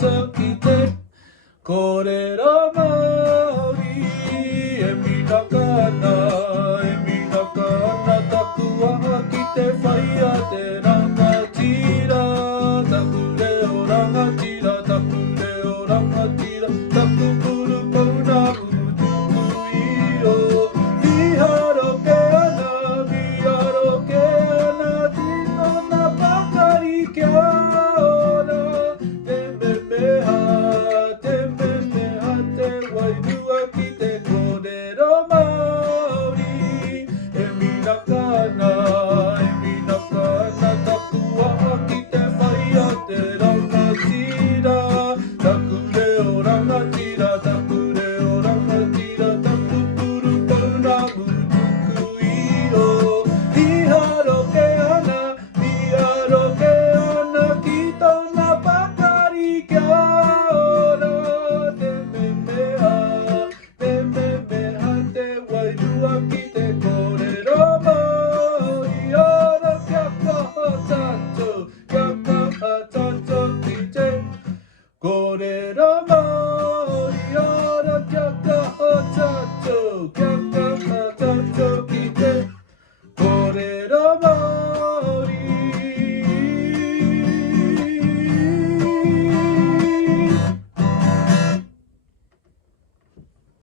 と来てこれらもりえみなかなえみなかなたくは来てファイヤーでラマチラタクレオラマチラタクレオラマチラタクブルポナブドゥクイオビハロケアナビハロケアナティノナバカリキャオナテメメハテメメハテワイルアキテコデロマリエミナカナエミナカナタクワキテファイヤテラマチラタクレオラマチラタクレオラマチラタクプルパナブドゥクイオビハロケアナビハロケアナキトナバカリキャオラテメメハテメメハテワイルアキテコレロモイオラキャカハタチョキャカハタチョキテこれらもやらキャカハタチョキャカハタチョキテこれらも